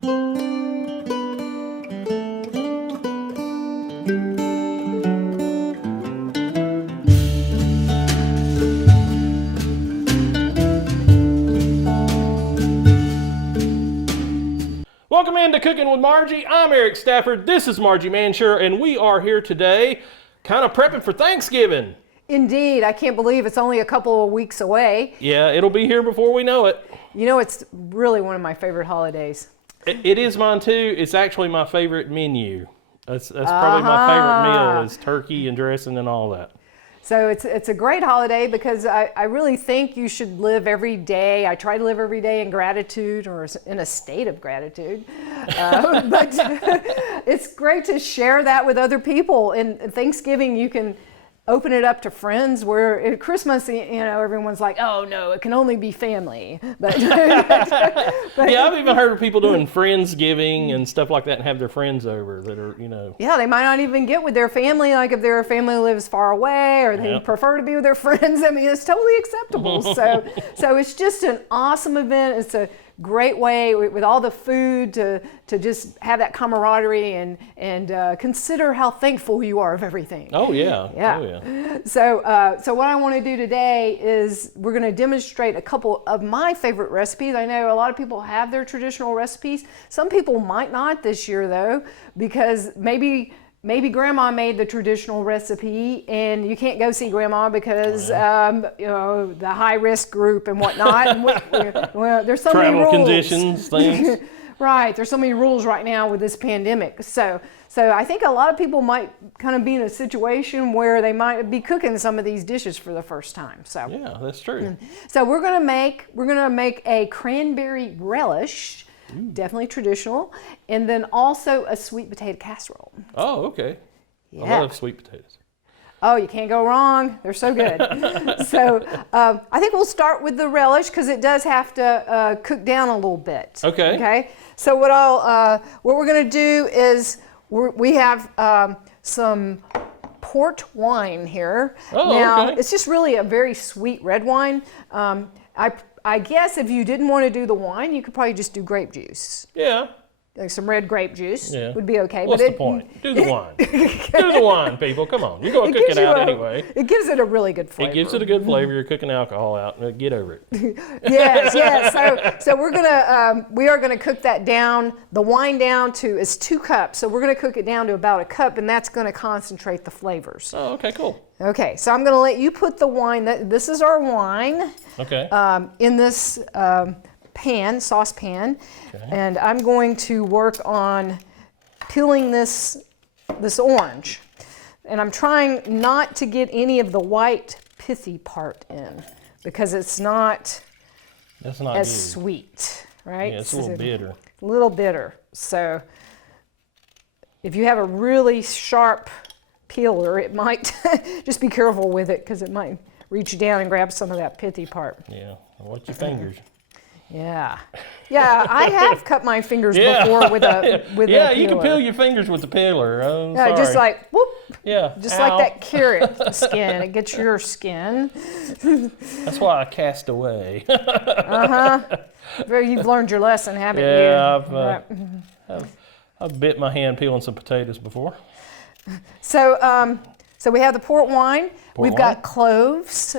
Welcome into Cooking with Margie. I'm Eric Stafford. This is Margie Mansure, and we are here today kind of prepping for Thanksgiving. Indeed. I can't believe it's only a couple of weeks away. Yeah, it'll be here before we know it. You know, it's really one of my favorite holidays. It is mine too. It's actually my favorite menu. That's probably my favorite meal is turkey and dressing and all that. So it's a great holiday because I really think you should live every day. I try to live every day in gratitude or in a state of gratitude. But it's great to share that with other people. And Thanksgiving, you can open it up to friends, where at Christmas, you know, everyone's like, oh no, it can only be family. But yeah, I've even heard of people doing Friendsgiving and stuff like that and have their friends over that are, you know. Yeah, they might not even get with their family, like if their family lives far away or they prefer to be with their friends. I mean, it's totally acceptable. So it's just an awesome event. It's a great way with all the food to just have that camaraderie and consider how thankful you are of everything. Oh yeah. Yeah. Oh yeah. So what I want to do today is we're going to demonstrate a couple of my favorite recipes. I know a lot of people have their traditional recipes. Some people might not this year though, because maybe grandma made the traditional recipe and you can't go see grandma because you know, the high risk group and whatnot. And well, there's so many rules. Travel conditions, things. Right, there's so many rules right now with this pandemic. So I think a lot of people might kind of be in a situation where they might be cooking some of these dishes for the first time. So yeah, that's true. So we're gonna make a cranberry relish. Definitely traditional, and then also a sweet potato casserole. Oh, okay. Yeah. I love sweet potatoes. Oh, you can't go wrong. They're so good. So I think we'll start with the relish because it does have to cook down a little bit. Okay. Okay. So what we're gonna do is we have some port wine here. Oh, now okay. it's just really a very sweet red wine. I guess if you didn't want to do the wine, you could probably just do grape juice. Yeah. Like some red grape juice would be okay. What's the point? Do the wine. Do the wine, people. Come on. You're going to cook it out anyway. It gives it a really good flavor. It gives it a good flavor. You're cooking alcohol out. Get over it. Yes. So we are gonna cook that down, the wine down to is 2 cups. So we're gonna cook it down to about 1 cup, and that's gonna concentrate the flavors. Oh, okay, cool. Okay, so I'm gonna let you put the wine. This is our wine. Okay. In this saucepan, and I'm going to work on peeling this orange, and I'm trying not to get any of the white pithy part in because it's not as good. sweet, right? Yeah, it's a little bitter. A little bitter. So if you have a really sharp peeler, it might just be careful with it because it might reach down and grab some of that pithy part. Yeah, watch your fingers. Yeah, I have cut my fingers before with a peeler. You can peel your fingers with the peeler. Oh, yeah, sorry. Just like whoop. Yeah, just like that carrot skin. It gets your skin. That's why I cast away. You've learned your lesson, haven't you? Yeah, I've bit my hand peeling some potatoes before. So we have the port wine. We've got cloves.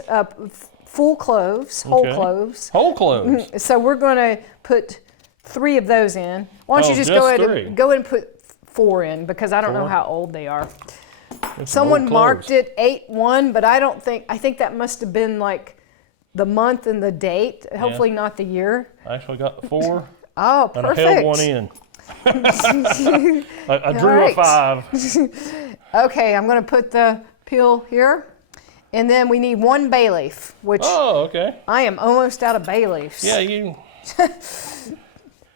Full cloves, whole cloves. Whole cloves. So we're going to put 3 of those in. Why don't you just go ahead and put 4 in because I don't know how old they are. Someone marked it 8-1, but I think that must have been like the month and the date. Hopefully not the year. I actually got the 4. Oh, and perfect. I held 1 in. I drew a 5. Okay, I'm going to put the peel here. And then we need 1 bay leaf, which I am almost out of bay leaves. Yeah, you.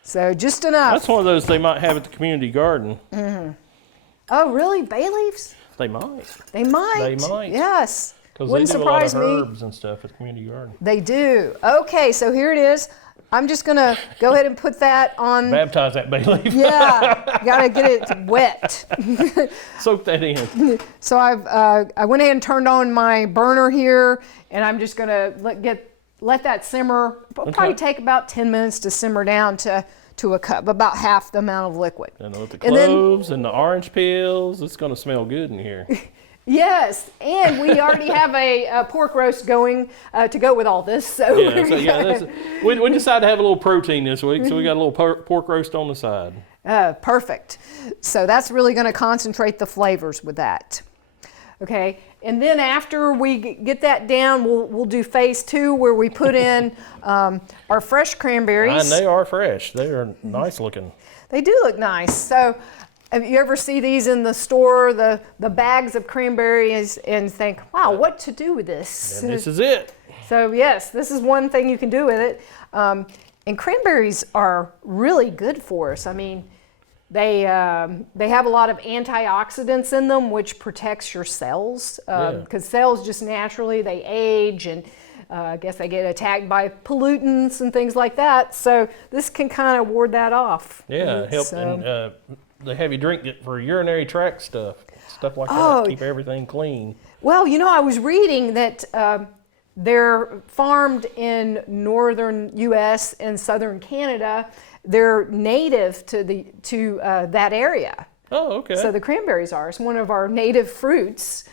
So just enough. That's one of those they might have at the community garden. Mm-hmm. Oh, really? Bay leaves? They might. They might. They might. Yes. Because they do a lot of herbs and stuff at the community garden. They do. Okay, so here it is. I'm just going to go ahead and put that on. Baptize that bay leaf. Yeah, you got to get it wet. Soak that in. So I went ahead and turned on my burner here, and I'm just going to let that simmer. Probably take about 10 minutes to simmer down to to a cup, about half the amount of liquid. And with the cloves and the orange peels, it's going to smell good in here. Yes, and we already have a pork roast going to go with all this. So we decided to have a little protein this week, so we got a little pork roast on the side. Perfect. So that's really going to concentrate the flavors with that. Okay, and then after we get that down, we'll do phase 2 where we put in our fresh cranberries. And they are fresh. They are nice looking. They do look nice. So if you ever see these in the store, the bags of cranberries, and think, wow, what to do with this? And this is it. So yes, this is one thing you can do with it. And cranberries are really good for us. I mean, they have a lot of antioxidants in them, which protects your cells, because cells just naturally, they age, and I guess they get attacked by pollutants and things like that. So this can kind of ward that off. Yeah, help. And they have you drink it for urinary tract stuff like that. Keep everything clean. Well, you know, I was reading that they're farmed in northern U.S. and southern Canada. They're native to that area. Oh, okay. So the cranberries are. It's one of our native fruits.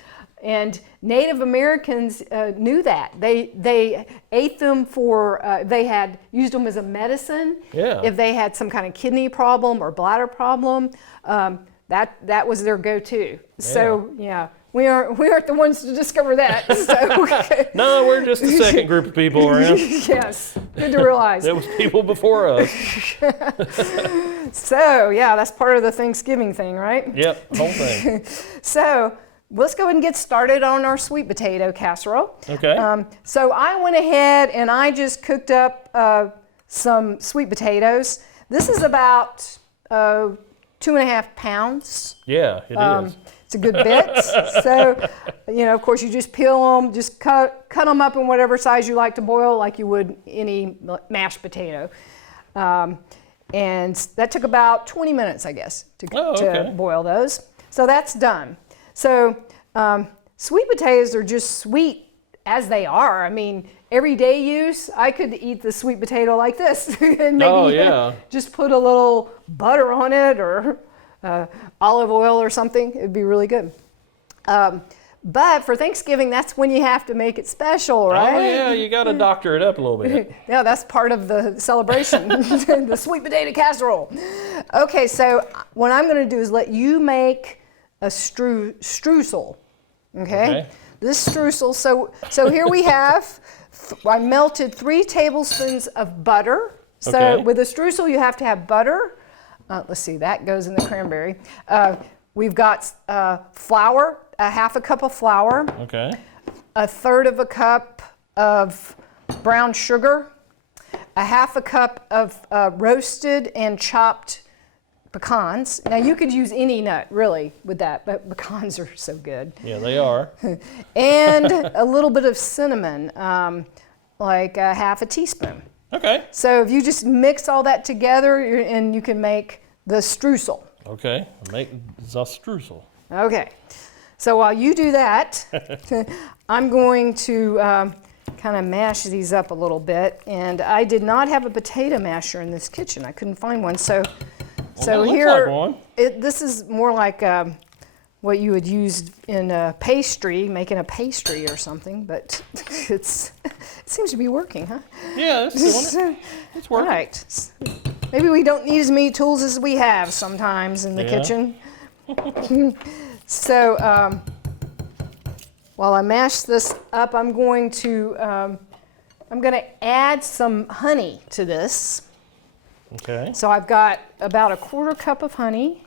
And Native Americans knew that. They ate them for, they had used them as a medicine. Yeah. If they had some kind of kidney problem or bladder problem, that was their go-to. So, yeah. We aren't the ones to discover that. So. No, we're just the second group of people around. Yes, good to realize. There was people before us. So, yeah, that's part of the Thanksgiving thing, right? Yep, the whole thing. So, let's go ahead and get started on our sweet potato casserole. Okay. So I went ahead and I just cooked up some sweet potatoes. This is about 2.5 pounds. Yeah, it is. It's a good bit. So, you know, of course, you just peel them, just cut them up in whatever size you like to boil, like you would any mashed potato. And that took about 20 minutes, I guess, to boil those. So that's done. So sweet potatoes are just sweet as they are. I mean, everyday use, I could eat the sweet potato like this. And maybe just put a little butter on it or olive oil or something. It'd be really good. But for Thanksgiving, that's when you have to make it special, right? Oh, yeah, you got to doctor it up a little bit. Yeah, that's part of the celebration, the sweet potato casserole. Okay, so what I'm going to do is let you make a streusel, okay? This streusel, so here we have, I melted 3 tablespoons of butter. So with a streusel, you have to have butter. Let's see, that goes in the cranberry. We've got flour, a half a cup of flour. Okay. A third of a cup of brown sugar. A half a cup of roasted and chopped pecans. Now you could use any nut really with that, but pecans are so good. Yeah, they are. And a little bit of cinnamon, like a half a teaspoon. Okay. So if you just mix all that together, and you can make the streusel. Okay, make the streusel. Okay. So while you do that, I'm going to kind of mash these up a little bit. And I did not have a potato masher in this kitchen. I couldn't find one. So here, looks like one. This is more like what you would use in a pastry, making a pastry or something. But it seems to be working, huh? Yeah, it's working. Right. Maybe we don't need as many tools as we have sometimes in the kitchen. So while I mash this up, I'm going to add some honey to this. Okay. So I've got about a 1/4 cup of honey.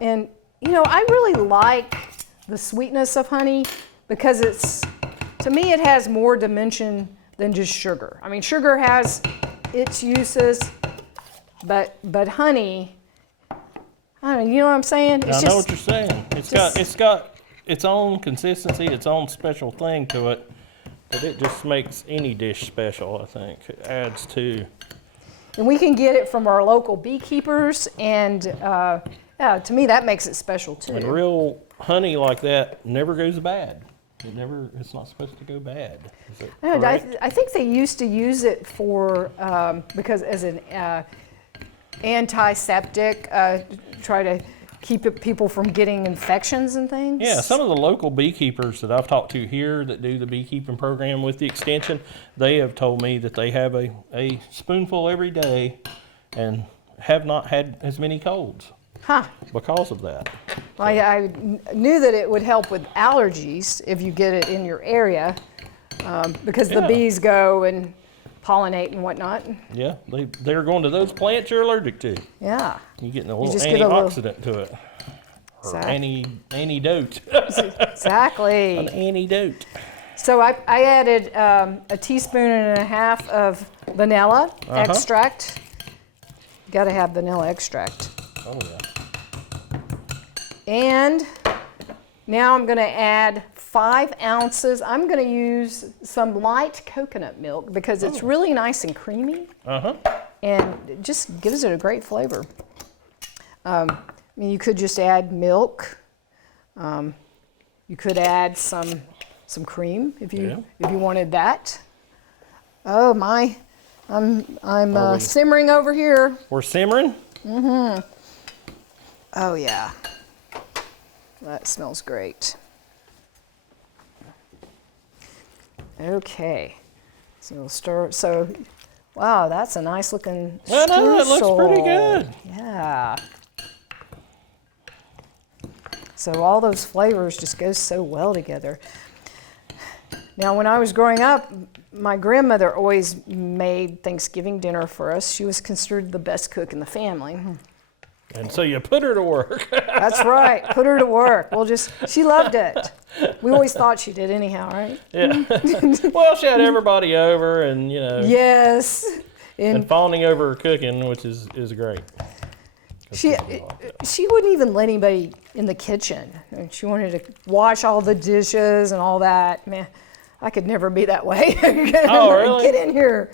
And, you know, I really like the sweetness of honey because to me, it has more dimension than just sugar. I mean, sugar has its uses, but honey, I don't know, you know what I'm saying? I know what you're saying. It's got its own consistency, its own special thing to it, but it just makes any dish special, I think. It adds to. And we can get it from our local beekeepers, and to me, that makes it special too. And real honey like that never goes bad. It's not supposed to go bad. I think they used to use it for because as an antiseptic, try to keep people from getting infections and things. Yeah, some of the local beekeepers that I've talked to here that do the beekeeping program with the extension, they have told me that they have a spoonful every day and have not had as many colds because of that. Well, I knew that it would help with allergies if you get it in your area, because the bees go and pollinate and whatnot. Yeah, they're going to those plants you're allergic to. Yeah. You're getting a little just get a little- antioxidant to it. Or Exactly. antidote. Exactly. An antidote. So I added a teaspoon and a half of vanilla extract. Got to have vanilla extract. Oh, yeah. And now I'm going to add 5 ounces. I'm going to use some light coconut milk because it's really nice and creamy. And it just gives it a great flavor. I mean, you could just add milk. You could add some cream if you wanted that. Oh my! I'm simmering over here. We're simmering? Oh yeah, that smells great. Okay, so we'll stir. So, wow, that's a nice looking I know, it looks pretty good. Yeah. So all those flavors just go so well together. Now, when I was growing up, my grandmother always made Thanksgiving dinner for us. She was considered the best cook in the family. And so you put her to work. That's right, put her to work. She loved it. We always thought she did anyhow, right? Yeah. Well, she had everybody over and, Yes. and fawning over her cooking, which is great. She wouldn't even let anybody in the kitchen. I mean, she wanted to wash all the dishes and all that. Man, I could never be that way. Oh, really? Get in here.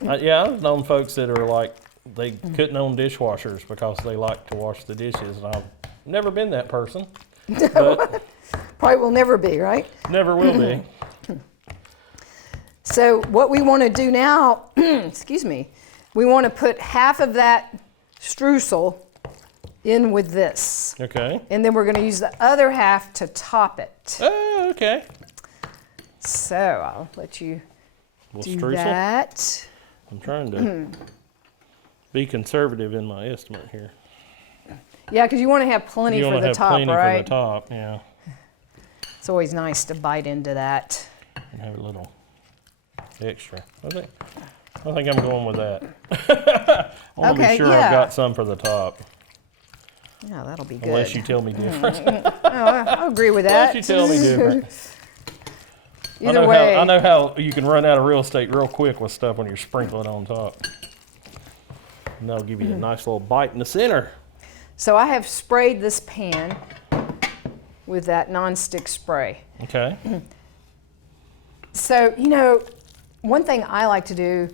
Yeah, I've known folks that are like, they couldn't own dishwashers because they like to wash the dishes, and I've never been that person. But Probably will never be, right? never will be. So what we want to do now, excuse me, we want to put half of that streusel in with this. Okay. And then we're going to use the other half to top it. Oh, okay. So I'll let you do Streusel. that. I'm trying to be conservative in my estimate here. Yeah, because you want to have plenty You for want to the have top, plenty right? for the top, yeah. It's always nice to bite into that. And have a little extra. I think I'm going with that. I want to Okay, be sure yeah. I've got some for the top. Yeah, that'll be good. Unless you tell me different. I'll agree with that. Unless you tell me different. Either way. I know how you can run out of real estate real quick with stuff when you're sprinkling on top. And that'll give you a nice little bite in the center. So I have sprayed this pan with that nonstick spray. Okay. So, one thing I like to do,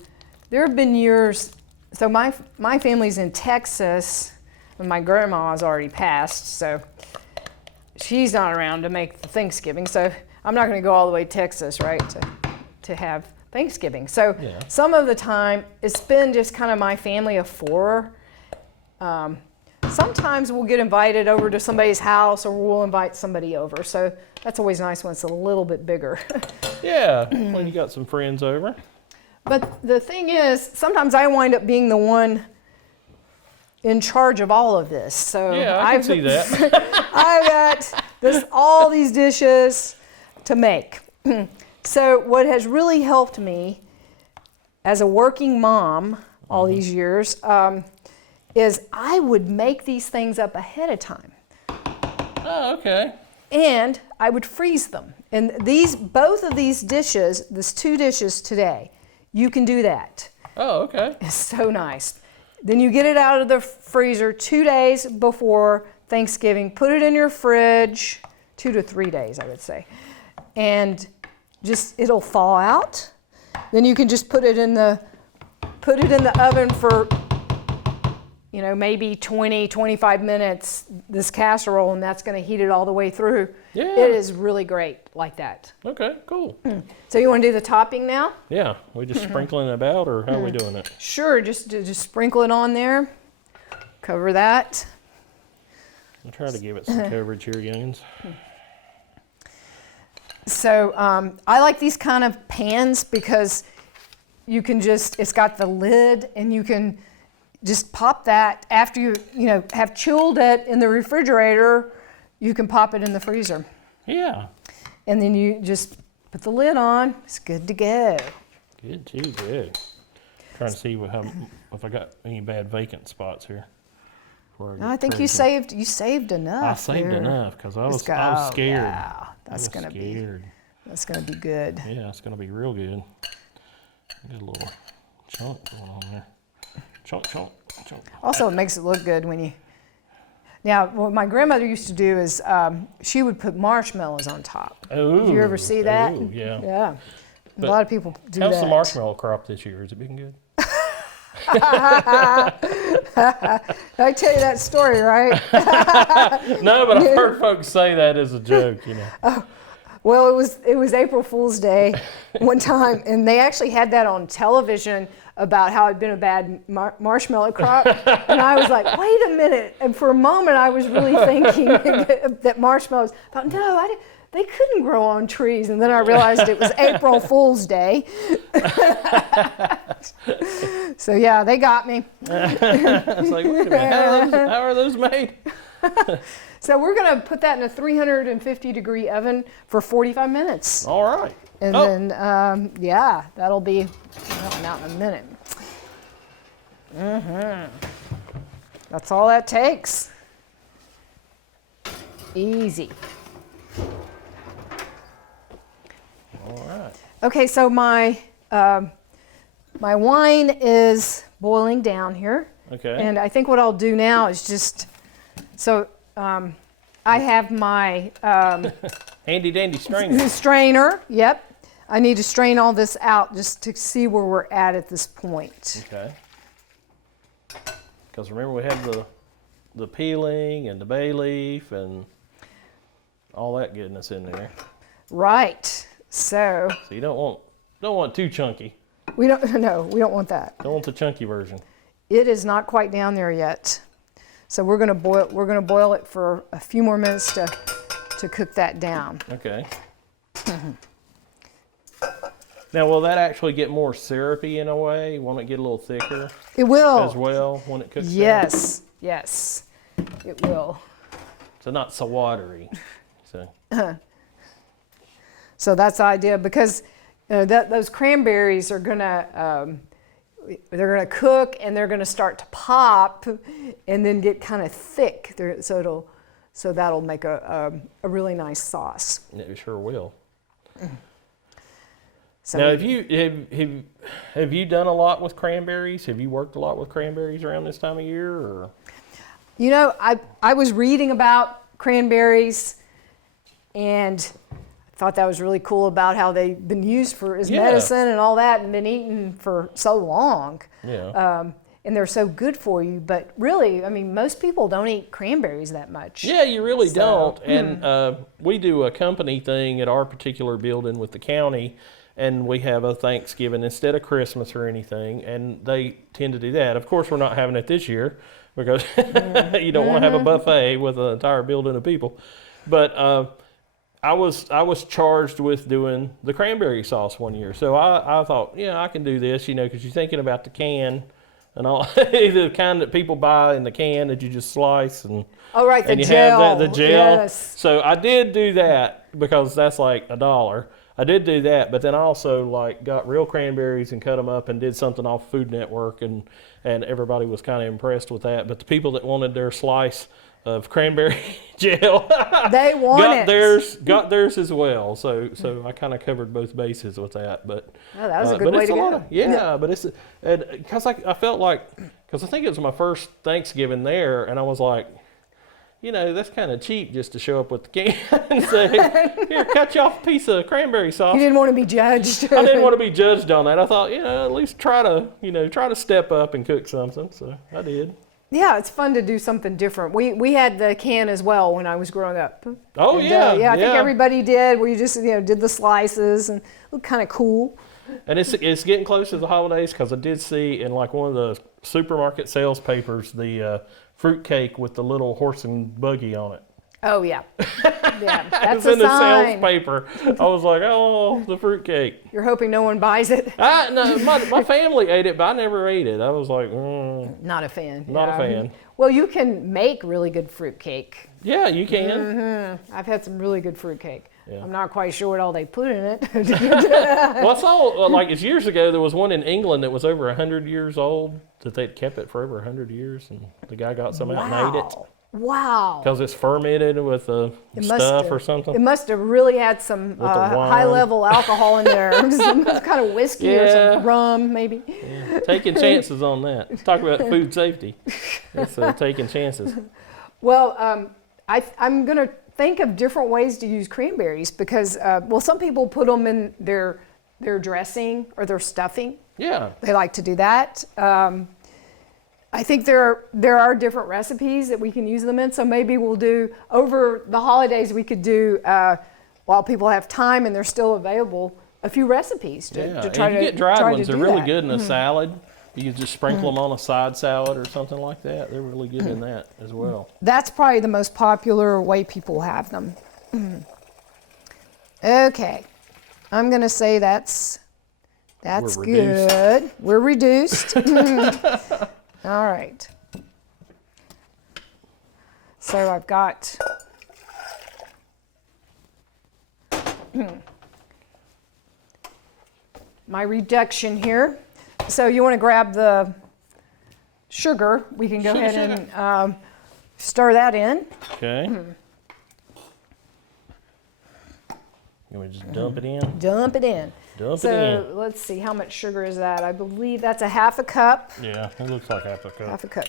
there have been years, so my family's in Texas, and my grandma's already passed, so she's not around to make the Thanksgiving, so I'm not going to go all the way to Texas, right, to have Thanksgiving. So Yeah. some of the time, it's been just kind of my family of 4. Sometimes we'll get invited over to somebody's house, or we'll invite somebody over, so that's always nice when it's a little bit bigger. Yeah, when you got some friends over. But the thing is, sometimes I wind up being the one in charge of all of this. So Yeah, I can see that. I've got all these dishes to make. So what has really helped me as a working mom all these years is I would make these things up ahead of time. Oh, okay. And I would freeze them. And both of these dishes, these 2 dishes today, you can do that. Oh, okay. It's so nice. Then you get it out of the freezer 2 days before Thanksgiving. Put it in your fridge, 2 to 3 days, I would say. And it'll thaw out. Then you can just put it in the oven for, you know, maybe 20, 25 minutes, this casserole, and that's going to heat it all the way through. Yeah. It is really great like that. Okay, cool. So you want to do the topping now? Yeah, we just sprinkling it about, or how are we doing it? Sure, just sprinkle it on there. Cover that. I'll try to give it some coverage here, youngins. So I like these kind of pans because you can just, it's got the lid and you can just pop that after you know, have chilled it in the refrigerator, you can pop it in the freezer. Yeah. And then you just put the lid on, it's good to go. Good, too, good. Trying to see if I got any bad vacant spots here. I think you saved enough. I saved there. enough because I was scared. Yeah, that's gonna be good. Yeah, it's gonna be real good. Got a little chunk going on there. Chunk. Also, it makes it look good when you. Now, what my grandmother used to do is she would put marshmallows on top. Oh. Did you ever see that? Oh, yeah. Yeah. A lot of people do that. How's the marshmallow crop this year? Has it been good? I tell you that story, right? No, but I've heard folks say that as a joke, you know. Well, it was April Fool's Day one time, and they actually had that on television about how it'd been a bad marshmallow crop, and I was like, wait a minute. And for a moment, I was really thinking that marshmallows. I thought, no, they couldn't grow on trees, and then I realized it was April Fool's Day. So yeah, they got me. I was like, wait a minute, how are those made? So we're gonna put that in a 350-degree oven for 45 minutes. All right. And then, yeah, that'll be out in a minute. That's all that takes. Easy. All right. Okay, so my wine is boiling down here. Okay. And I think what I'll do now is just, I have my Handy dandy strainer. strainer. Yep. I need to strain all this out just to see where we're at this point. Okay. Because remember we have the peeling and the bay leaf and all that goodness in there. Right. So you don't want too chunky. we don't want that. Don't want the chunky version. It is not quite down there yet. So we're gonna boil it for a few more minutes to cook that down. Okay. Now, will that actually get more syrupy in a way? Won't it get a little thicker? It will. As well when it cooks down? Yes, it will. So not so watery. So. So that's the idea because those cranberries are gonna they're gonna cook and they're gonna start to pop and then get kind of thick. So that'll make a really nice sauce. It sure will. So now, have you done a lot with cranberries? Have you worked a lot with cranberries around this time of year? Or? You know, I was reading about cranberries and I thought that was really cool about how they've been used as medicine and all that and been eaten for so long. Yeah. And they're so good for you. But really, I mean, most people don't eat cranberries that much. Yeah, you really don't. And we do a company thing at our particular building with the county, and we have a Thanksgiving instead of Christmas or anything, and they tend to do that. Of course, we're not having it this year because you don't want to have a buffet with an entire building of people. But I was charged with doing the cranberry sauce one year, so I thought, yeah, I can do this, because you're thinking about the can and all the kind that people buy in the can that you just slice and the you gel. have the gel. Yes. So I did do that because that's like $1. I did do that, but then I also got real cranberries and cut them up and did something off Food Network, and everybody was kind of impressed with that. But the people that wanted their slice of cranberry gel, they got theirs as well. So I kind of covered both bases with that. But that was a good way to go. But it's because I felt because I think it was my first Thanksgiving there, and I was like, that's kind of cheap just to show up with the can and say, here, cut you off a piece of cranberry sauce. You didn't want to be judged. I didn't want to be judged on that. I thought, at least try to step up and cook something. So I did. Yeah, it's fun to do something different. We had the can as well when I was growing up. Oh, And, yeah. I think everybody did. We just did the slices and it looked kind of cool. And it's getting close to the holidays because I did see in like one of the supermarket sales papers the fruit cake with the little horse and buggy on it. Oh yeah, yeah. It That's was a in the sign. sales paper. I was like, oh, the fruit cake. You're hoping no one buys it. No, my family ate it, but I never ate it. I was like, Not a fan. not a fan. Well, you can make really good fruit cake. Yeah, you can. I've had some really good fruit cake. Yeah. I'm not quite sure what all they put in it. Well, I saw, like, it's years ago, there was one in England that was over 100 years old, that they'd kept it for over 100 years, and the guy got some out and ate it. Wow. Because it's fermented with stuff or something. It must have really had some With the wine. high-level alcohol in there. Some kind of whiskey or some rum, maybe. Yeah. Taking chances on that. Talk about food safety. It's taking chances. Well, I'm going to think of different ways to use cranberries because, some people put them in their dressing or their stuffing. Yeah. They like to do that. I think there are different recipes that we can use them in. So maybe we'll do, over the holidays, we could do, while people have time and they're still available, a few recipes to try and you to get dried try ones. to They're do really that. good in a salad. You can just sprinkle them on a side salad or something like that. They're really good in that as well. That's probably the most popular way people have them. Okay, I'm going to say that's We're good. We're reduced. All right. So I've got my reduction here. So you want to grab the sugar. We can go ahead and stir that in. Okay. You want to just dump it in? Dump it in. Dump it So let's see, how much sugar is that? I believe that's a half a cup. in. Yeah, it looks like half a cup. Half a cup.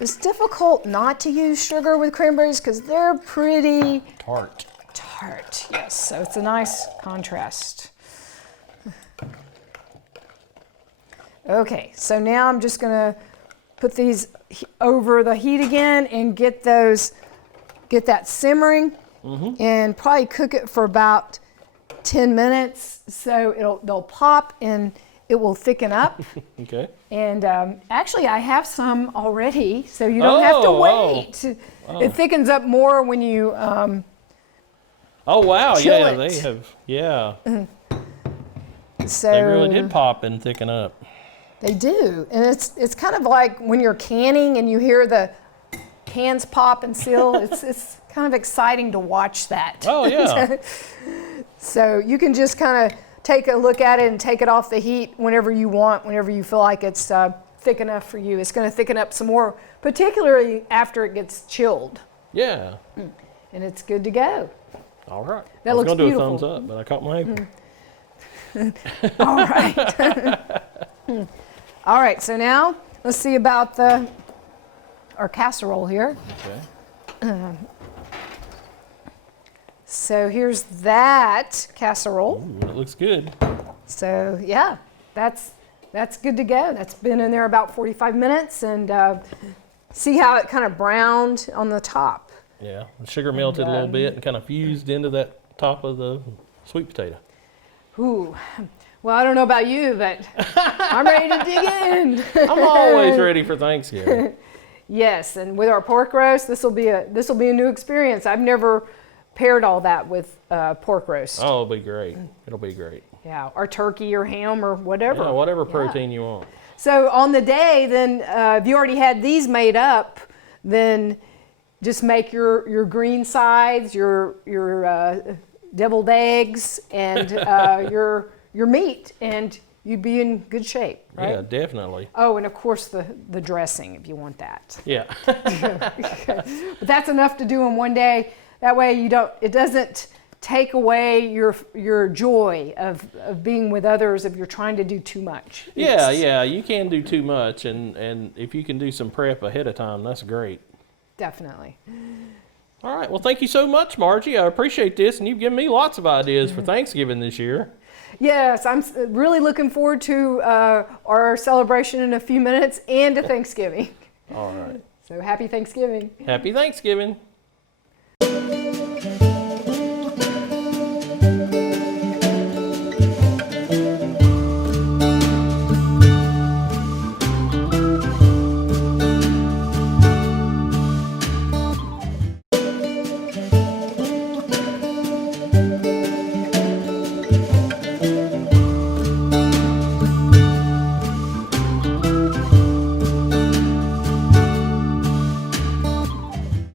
It's difficult not to use sugar with cranberries because they're pretty Tart. tart. Yes, so it's a nice contrast. Okay, so now I'm just gonna put these over the heat again and get that simmering, and probably cook it for about 10 minutes. So they'll pop and it will thicken up. Okay. And actually, I have some already, so you don't have to wait. It thickens up more when you Oh, wow. chill Yeah, it. they have. Yeah. So They really did pop and thicken up. They do, and it's kind of like when you're canning and you hear the cans pop and seal. It's kind of exciting to watch that. Oh, yeah. So you can just kind of take a look at it and take it off the heat whenever you want, whenever you feel like it's thick enough for you. It's going to thicken up some more, particularly after it gets chilled, Yeah. and it's good to go. All right. That I was looks gonna do beautiful. a thumbs up, but I caught my apron. All right. All right, so now let's see about our casserole here. Okay. So here's that casserole. Ooh, it looks good. So yeah, that's good to go. That's been in there about 45 minutes, and see how it kind of browned on the top. Yeah. The sugar melted a little bit and kind of fused into that top of the sweet potato. Ooh, well, I don't know about you, but I'm ready to dig in. I'm always ready for Thanksgiving. Yes, and with our pork roast, this will be a new experience. I've never paired all that with pork roast. Oh, it'll be great. It'll be great. Yeah, or turkey or ham or whatever. Yeah, whatever protein you want. So on the day, then if you already had these made up, then just make your green sides, your deviled eggs, and your meat, and you'd be in good shape, right? Yeah, definitely. Oh, and of course the dressing if you want that. Yeah. But that's enough to do in one day. That way it doesn't take away your joy of being with others if you're trying to do too much. Yeah, you can do too much, and if you can do some prep ahead of time, that's great. Definitely. All right, well, thank you so much, Margie. I appreciate this, and you've given me lots of ideas for Thanksgiving this year. Yes, I'm really looking forward to our celebration in a few minutes and to Thanksgiving. All right. So happy Thanksgiving. Happy Thanksgiving.